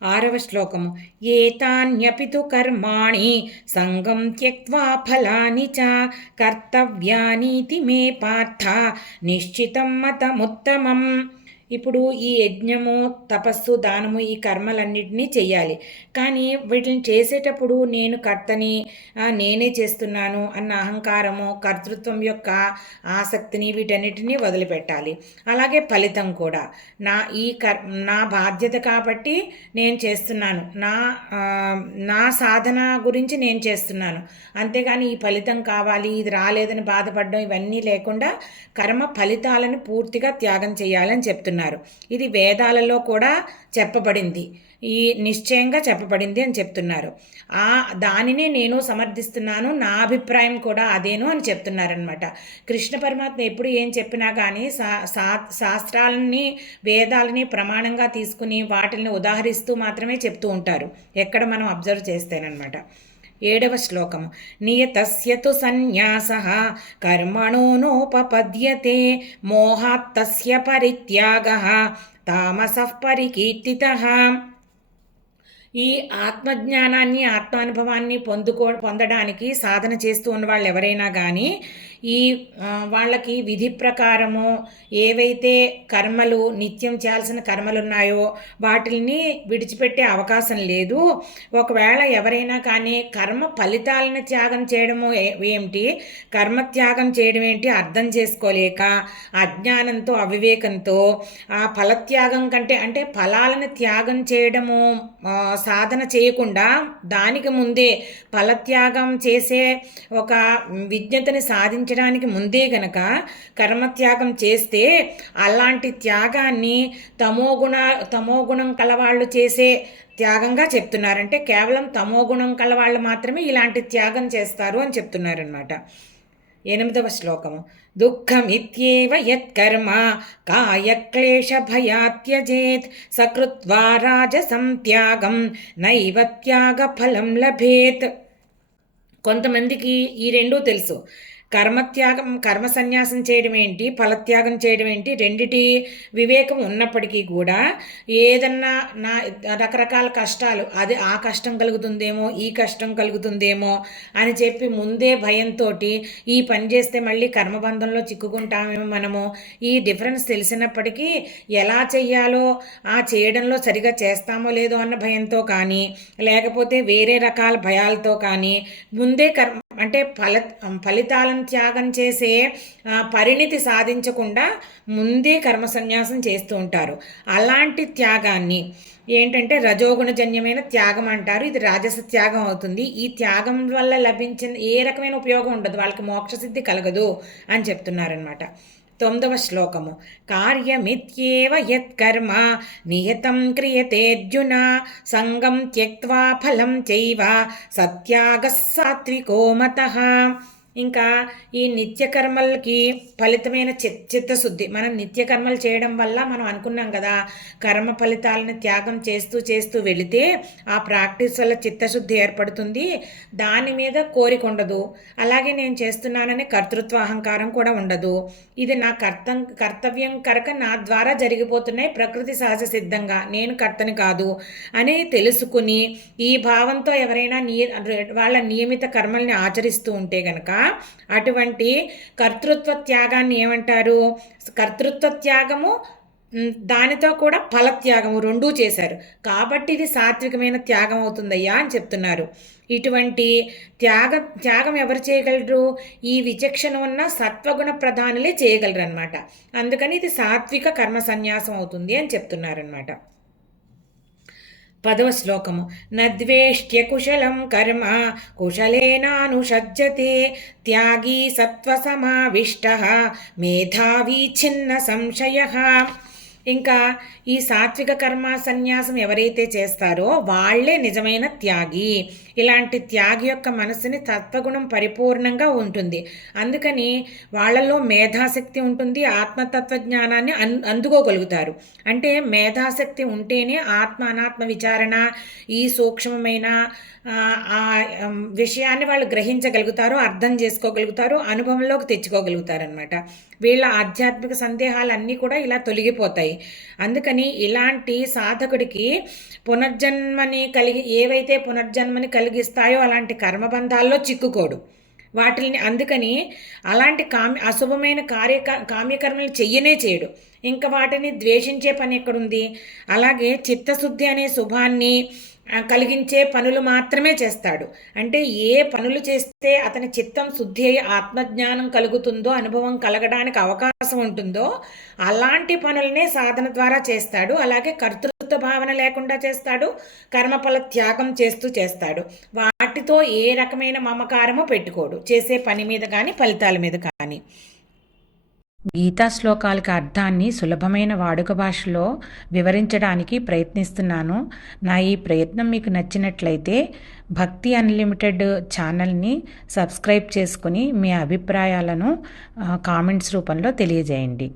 ఆరవ శ్లోకము. ఏతాన్యపి తు కర్మాణి సంగం త్యక్త్వా ఫలాని చ కర్తవ్యానీతి మే పార్థ నిశ్చితం మతముత్తమం. ఇప్పుడు ఈ యజ్ఞము, తపస్సు, దానము, ఈ కర్మలన్నింటినీ చెయ్యాలి. కానీ వీటిని చేసేటప్పుడు నేను కర్తని, నేనే చేస్తున్నాను అన్న అహంకారము, కర్తృత్వం యొక్క ఆసక్తిని, వీటన్నిటినీ వదిలిపెట్టాలి. అలాగే ఫలితం కూడా నా బాధ్యత కాబట్టి నేను చేస్తున్నాను, నా సాధన గురించి నేను చేస్తున్నాను. అంతేగాని ఈ ఫలితం కావాలి, ఇది రాలేదని బాధపడడం ఇవన్నీ లేకుండా కర్మ ఫలితాలను పూర్తిగా త్యాగం చేయాలని చెప్తున్నారు. ఇది వేదాలలో కూడా చెప్పబడింది, ఈ నిశ్చయంగా చెప్పబడింది అని చెప్తున్నారు. దానినే నేను సమర్థిస్తున్నాను, నా అభిప్రాయం కూడా అదేను అని చెప్తున్నారనమాట. కృష్ణ పరమాత్మ ఎప్పుడు ఏం చెప్పినా కానీ శాస్త్రాలని, వేదాలని ప్రమాణంగా తీసుకుని వాటిని ఉదాహరిస్తూ మాత్రమే చెప్తూ ఉంటారు, ఎక్కడ మనం అబ్జర్వ్ చేస్తేనమాట. 7వ శ్లోకము. నియతస్య తు సన్యాసః కర్మణో నోపపద్యతే మోహాత్తస్య పరిత్యాగః తామసః పరికీర్తితః. ఈ ఆత్మజ్ఞానాన్ని, ఆత్మానుభవాన్ని పొందడానికి సాధన చేస్తూ ఉన్న వాళ్ళు ఎవరైనా కానీ ఈ వాళ్ళకి విధి ప్రకారము ఏవైతే కర్మలు, నిత్యం చేయాల్సిన కర్మలు ఉన్నాయో వాటిని విడిచిపెట్టే అవకాశం లేదు. ఒకవేళ ఎవరైనా కానీ కర్మ ఫలితాలను త్యాగం చేయడము ఏమిటి, కర్మ త్యాగం చేయడం ఏంటి అర్థం చేసుకోలేక అజ్ఞానంతో, అవివేకంతో ఆ ఫలత్యాగం కంటే, అంటే ఫలాలను త్యాగం చేయడము సాధన చేయకుండా దానికి ముందే ఫలత్యాగం చేసే ఒక విజ్ఞతని సాధించడానికి ముందే గనక కర్మత్యాగం చేస్తే అలాంటి త్యాగాన్ని తమోగుణం కలవాళ్ళు చేసే త్యాగంగా చెప్తున్నారంటే కేవలం తమోగుణం కలవాళ్ళు మాత్రమే ఇలాంటి త్యాగం చేస్తారు అని చెప్తున్నారనమాట. 8వ శ్లోకము. దుఃఖమిత్యేవ యత్కర్మ కాయక్లేశ భయాత్యజేత్ సకృత్వా రాజసం త్యాగం నైవ త్యాగ ఫలం లభేత్. కొంతమందికి ఈ రెండూ తెలుసు. కర్మత్యాగం, కర్మ సన్యాసం చేయడం ఏంటి, ఫలత్యాగం చేయడం ఏంటి, రెండిటి వివేకం ఉన్నప్పటికీ కూడా ఏదన్నా రకరకాల కష్టాలు, అది ఆ కష్టం కలుగుతుందేమో, ఈ కష్టం కలుగుతుందేమో అని చెప్పి ముందే భయంతో ఈ పని చేస్తే మళ్ళీ కర్మబంధంలో చిక్కుకుంటామేమో మనము, ఈ డిఫరెన్స్ తెలిసినప్పటికీ ఎలా చెయ్యాలో ఆ చేయడంలో సరిగా చేస్తామో లేదో అన్న భయంతో కానీ, లేకపోతే వేరే రకాల భయాలతో కానీ ముందే అంటే ఫలితాలను త్యాగం చేసే పరిణితి సాధించకుండా ముందే కర్మ సన్యాసం చేస్తూ ఉంటారు. అలాంటి త్యాగాన్ని ఏంటంటే రజోగుణజన్యమైన త్యాగం అంటారు. ఇది రాజస త్యాగం అవుతుంది. ఈ త్యాగం వల్ల లభించిన ఏ రకమైన ఉపయోగం ఉండదు, వాళ్ళకి మోక్షసిద్ధి కలగదు అని చెప్తున్నారనమాట. 9వ శ్లోకము. కార్యమిత్యేవ యత్కర్మ నియతం క్రియతే అర్జున సంగం త్యక్త్వా ఫలం చైవ సత్యాగః సాత్వికో మతః. ఇంకా ఈ నిత్యకర్మలకి ఫలితమైన చిత్తశుద్ధి, మనం నిత్యకర్మలు చేయడం వల్ల మనం అనుకున్నాం కదా, కర్మ ఫలితాలను త్యాగం చేస్తూ చేస్తూ వెళితే ఆ ప్రాక్టీస్ వల్ల చిత్తశుద్ధి ఏర్పడుతుంది, దాని మీద కోరిక ఉండదు. అలాగే నేను చేస్తున్నాననే కర్తృత్వ అహంకారం కూడా ఉండదు. ఇది నా కర్తవ్యం కనుక నా ద్వారా జరిగిపోతున్నాయి ప్రకృతి సహజ సిద్ధంగా, నేను కర్తని కాదు అని తెలుసుకుని ఈ భావంతో ఎవరైనా వాళ్ళ నియమిత కర్మల్ని ఆచరిస్తూ ఉంటే గనక అటువంటి కర్తృత్వ త్యాగాన్ని ఏమంటారు, కర్తృత్వ త్యాగము దానితో కూడా ఫలత్యాగము రెండూ చేశారు కాబట్టి ఇది సాత్వికమైన త్యాగం అవుతుందయ్యా అని చెప్తున్నారు. ఇటువంటి త్యాగం ఎవరు చేయగలరు, ఈ విచక్షణ ఉన్న సత్వగుణ ప్రధానులే చేయగలరు అనమాట. అందుకని ఇది సాత్విక కర్మ సన్యాసం అవుతుంది అని చెప్తున్నారనమాట. 10వ శ్లోకము. నద్వేష్ట్య కుశలం కర్మ కుశలేనానుషజ్యతే త్యాగీ సత్వసమావిష్టః మేధావీ ఛిన్న సంశయః. ఇంకా ఈ సాత్విక కర్మ సన్యాసం ఎవరైతే చేస్తారో వాళ్ళే నిజమైన త్యాగి. ఇలాంటి త్యాగి యొక్క మనస్సుని తత్వగుణం పరిపూర్ణంగా ఉంటుంది. అందుకని వాళ్ళలో మేధాశక్తి ఉంటుంది, ఆత్మతత్వ జ్ఞానాన్ని అందుకోగలుగుతారు. అంటే మేధాశక్తి ఉంటేనే ఆత్మ అనాత్మ విచారణ, ఈ సూక్ష్మమైన ఆ విషయాన్ని వాళ్ళు గ్రహించగలుగుతారు, అర్థం చేసుకోగలుగుతారు, అనుభవంలోకి తెచ్చుకోగలుగుతారు అనమాట. వీళ్ళ ఆధ్యాత్మిక సందేహాలన్నీ కూడా ఇలా తొలగిపోతాయి. అందుకని ఇలాంటి సాధకుడికి ఏవైతే పునర్జన్మని కలిగిస్తాయో అలాంటి కర్మబంధాల్లో చిక్కుకోడు. వాటిని అందుకని అలాంటి అశుభమైన కామ్యకర్మలు చెయ్యనే చేయడు. ఇంకా వాటిని ద్వేషించే పని ఎక్కడుంది? అలాగే చిత్తశుద్ధి అనే శుభాన్ని కలిగించే పనులు మాత్రమే చేస్తాడు. అంటే ఏ పనులు చేస్తే అతని చిత్తం శుద్ధి అయి ఆత్మజ్ఞానం కలుగుతుందో, అనుభవం కలగడానికి అవకాశం ఉంటుందో అలాంటి పనులనే సాధన ద్వారా చేస్తాడు. అలాగే కర్తృత్వ భావన లేకుండా చేస్తాడు, కర్మఫల త్యాగం చేస్తాడు. వాటితో ఏ రకమైన మమకారము పెట్టుకోడు, చేసే పని మీద కానీ ఫలితాల మీద కానీ. గీతా శ్లోకాలకి అర్థాన్ని సులభమైన వాడుక భాషలో వివరించడానికి ప్రయత్నిస్తున్నాను. నా ఈ ప్రయత్నం మీకు నచ్చినట్లయితే భక్తి అన్లిమిటెడ్ ఛానల్ని సబ్స్క్రైబ్ చేసుకుని మీ అభిప్రాయాలను కామెంట్స్ రూపంలో తెలియజేయండి.